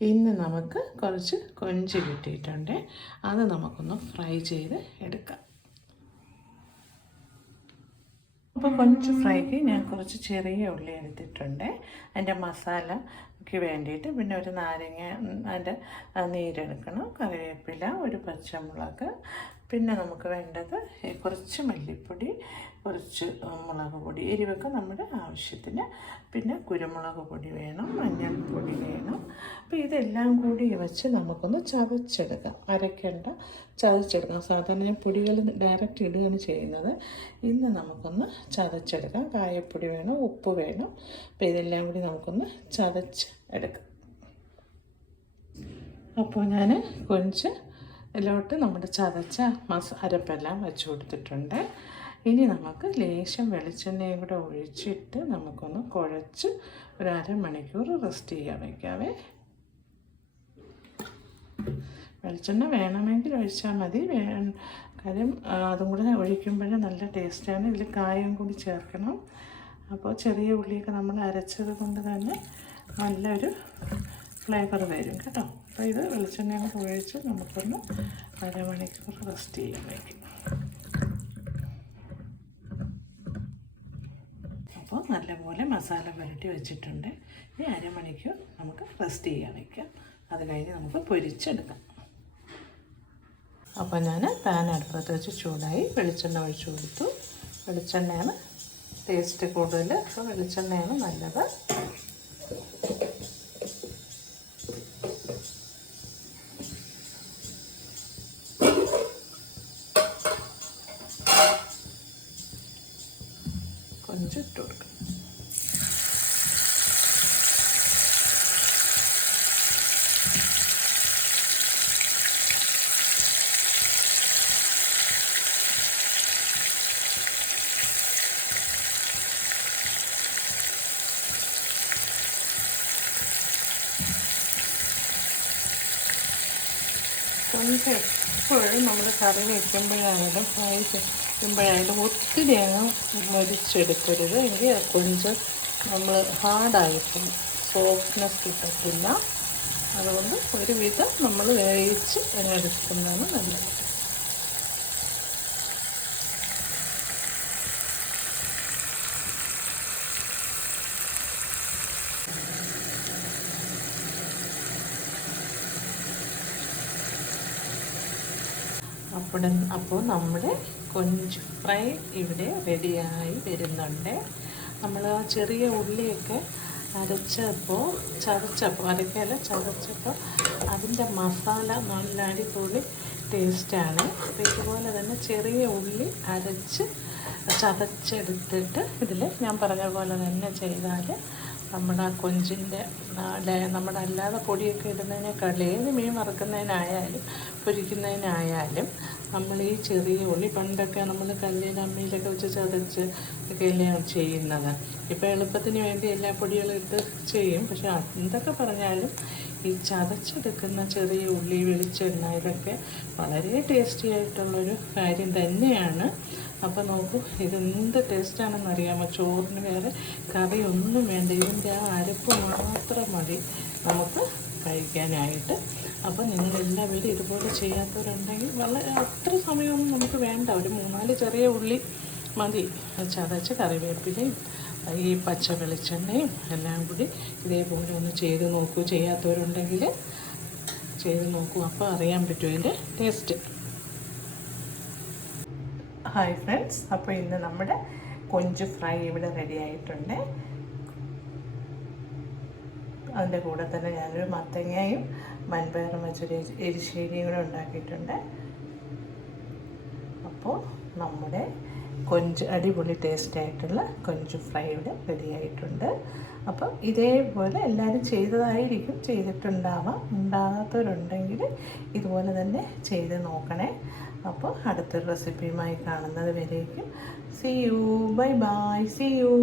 ഇന്ന് നമുക്ക് കുറച്ച് കൊഞ്ച് കിട്ടിയിട്ടുണ്ട്. അത് നമുക്കൊന്ന് ഫ്രൈ ചെയ്ത് എടുക്കാം. അപ്പോൾ കൊഞ്ച് ഫ്രൈക്ക് ഞാൻ കുറച്ച് ചെറിയ ഉള്ളി എടുത്തിട്ടുണ്ട്. അതിൻ്റെ മസാലയ്ക്ക് വേണ്ടിയിട്ട് പിന്നെ ഒരു നാരങ്ങ അതിൻ്റെ നീരെടുക്കണം, കറിവേപ്പില, ഒരു പച്ചമുളക്, പിന്നെ നമുക്ക് വേണ്ടത് കുറച്ച് മല്ലിപ്പൊടി, കുറച്ച് മുളക് പൊടി, എരിവൊക്കെ നമ്മുടെ ആവശ്യത്തിന്, പിന്നെ കുരുമുളക് പൊടി വേണം, മഞ്ഞൾപ്പൊടി വേണം. അപ്പോൾ ഇതെല്ലാം കൂടി വെച്ച് നമുക്കൊന്ന് ചതച്ചെടുക്കാം. അരയ്ക്കേണ്ട, ചതച്ചെടുക്കാം. സാധാരണ ഞാൻ പൊടികൾ ഡയറക്റ്റ് ഇടുകയാണ് ചെയ്യുന്നത്. ഇന്ന് നമുക്കൊന്ന് ചതച്ചെടുക്കാം. കായപ്പൊടി വേണം, ഉപ്പ് വേണം. അപ്പോൾ ഇതെല്ലാം കൂടി നമുക്കൊന്ന് ചതച്ച് എടുക്കാം. അപ്പോൾ ഞാൻ കൊഞ്ച് ഇതിലോട്ട് നമ്മുടെ ചതച്ച അരപ്പെല്ലാം വെച്ച് കൊടുത്തിട്ടുണ്ട്. ഇനി നമുക്ക് ലേശം വെളിച്ചെണ്ണയും കൂടെ ഒഴിച്ചിട്ട് നമുക്കൊന്ന് കുഴച്ച് ഒരു അരമണിക്കൂർ റെസ്റ്റ് ചെയ്യാൻ വയ്ക്കാവേ. വെളിച്ചെണ്ണ വേണമെങ്കിൽ ഒഴിച്ചാൽ മതി. കാര്യം അതും കൂടെ ഒഴിക്കുമ്പോൾ നല്ല ടേസ്റ്റാണ്. ഇതിൽ കായം കൂടി ചേർക്കണം. അപ്പോൾ ചെറിയ ഉള്ളിയൊക്കെ നമ്മൾ അരച്ചത് കൊണ്ട് തന്നെ നല്ലൊരു ഫ്ലേവർ വരും കേട്ടോ. അപ്പോൾ ഇത് വെളിച്ചെണ്ണയും കൂടെ ഒഴിച്ച് നമുക്കൊന്ന് അരമണിക്കൂർ റെസ്റ്റ് ചെയ്യാൻ വയ്ക്കും. അപ്പോൾ നല്ലപോലെ മസാല പുരട്ടി വെച്ചിട്ടുണ്ട്. ഇനി അരമണിക്കൂർ നമുക്ക് റെസ്റ്റ് ചെയ്യാൻ വയ്ക്കാം. അത് കഴിഞ്ഞ് നമുക്ക് പൊരിച്ചെടുക്കാം. അപ്പോൾ ഞാൻ പാൻ അടുപ്പത്ത് വെച്ച് ചൂടായി വെളിച്ചെണ്ണ ഒഴിച്ച് കൊടുത്തു. വെളിച്ചെണ്ണയാണ് ടേസ്റ്റ് കൂടുതൽ, അപ്പോൾ വെളിച്ചെണ്ണയാണ് നല്ലത്. കൊഞ്ച് ഇട്ട് കൊടുക്കും. കൊഞ്ച് എപ്പോഴും നമ്മൾ കറി വയ്ക്കുമ്പോഴായാലും ഫ്രൈ ചെയ്യുമ്പോഴായാലും ഒത്തിരി അങ്ങ് മൊരിച്ചെടുക്കരുത്. എങ്കിൽ കൊഞ്ച് നമ്മൾ ഹാർഡായിട്ടും സോഫ്റ്റ്നെസ് കിട്ടത്തില്ല. അതുകൊണ്ട് ഒരുവിധം നമ്മൾ വേവിച്ച് എടുക്കുന്നതാണ് നല്ലത്. അപ്പോൾ നമ്മുടെ കൊഞ്ച് ഫ്രൈ ഇവിടെ റെഡിയായി വരുന്നുണ്ട്. നമ്മൾ ആ ചെറിയ ഉള്ളിയൊക്കെ ചതച്ചപ്പോൾ അതിൻ്റെ മസാല നല്ല അടിപൊളി ടേസ്റ്റാണ്. അപ്പോൾ ഇതുപോലെ തന്നെ ചെറിയ ഉള്ളി ചതച്ചെടുത്തിട്ട് ഇതിൽ ഞാൻ പറഞ്ഞ പോലെ തന്നെ ചെയ്താൽ നമ്മുടെ ആ കൊഞ്ചിൻ്റെ നമ്മുടെ അല്ലാതെ പൊടിയൊക്കെ ഇടുന്നതിനേക്കാൾ ഏത് മീൻ വറുക്കുന്നതിനായാലും പൊരിക്കുന്നതിനായാലും നമ്മൾ ഈ ചെറിയ ഉള്ളി പണ്ടൊക്കെ നമ്മൾ കല്ലിൽ അമ്മിയിലൊക്കെ വെച്ച് ചതച്ച് ഒക്കെയല്ലേ ചെയ്യുന്നത്. ഇപ്പോൾ എളുപ്പത്തിന് വേണ്ടി എല്ലാ പൊടികളും ഇട്ട് ചെയ്യും. പക്ഷെ എന്തൊക്കെ പറഞ്ഞാലും ഈ ചതച്ചെടുക്കുന്ന ചെറിയ ഉള്ളി, വെളിച്ചെണ്ണ ഇതൊക്കെ വളരെ ടേസ്റ്റി ആയിട്ടുള്ളൊരു കാര്യം തന്നെയാണ്. അപ്പോൾ നോക്കൂ, ഇതെന്ത് ടേസ്റ്റാണെന്ന് അറിയാമോ. ചോറിന് വേറെ കറി ഒന്നും വേണ്ട, ഇതിൻ്റെ ആ അരപ്പ് മാത്രം മതി നമുക്ക് കഴിക്കാനായിട്ട്. അപ്പോൾ നിങ്ങളെല്ലാവരും ഇതുപോലെ ചെയ്യാത്തവരുണ്ടെങ്കിൽ വളരെ അത്ര സമയമൊന്നും നമുക്ക് വേണ്ട. ഒരു 3-4 ചെറിയ ഉള്ളി മതി. ചതച്ച് കറിവേപ്പിലയും ഈ പച്ച വെളിച്ചെണ്ണയും എല്ലാം കൂടി ഇതേപോലെ ഒന്ന് ചെയ്ത് നോക്കൂ. ചെയ്യാത്തവരുണ്ടെങ്കിൽ ചെയ്ത് നോക്കൂ. അപ്പോൾ അറിയാൻ പറ്റും ഇതിൻ്റെ ടേസ്റ്റ്. ഹായ് ഫ്രണ്ട്സ്, അപ്പോൾ ഇന്ന് നമ്മുടെ കൊഞ്ച് ഫ്രൈ ഇവിടെ റെഡി ആയിട്ടുണ്ട്. അതിൻ്റെ കൂടെ തന്നെ ഞാനൊരു മത്തങ്ങയും വൻപയറും വെച്ചൊരു എരിശ്ശേരിയും കൂടെ ഉണ്ടാക്കിയിട്ടുണ്ട്. അപ്പോൾ നമ്മുടെ കൊഞ്ച് അടിപൊളി ടേസ്റ്റായിട്ടുള്ള കൊഞ്ച് ഫ്രൈ ഇവിടെ റെഡി ആയിട്ടുണ്ട്. അപ്പം ഇതേപോലെ എല്ലാവരും ചെയ്തിട്ടുണ്ടാവാം. ഉണ്ടാകാത്തവരുണ്ടെങ്കിൽ ഇതുപോലെ തന്നെ ചെയ്ത് നോക്കണേ. അപ്പോൾ അടുത്തൊരു റെസിപ്പിയുമായി കാണുന്നത് വരേക്കും see you, bye bye, see U.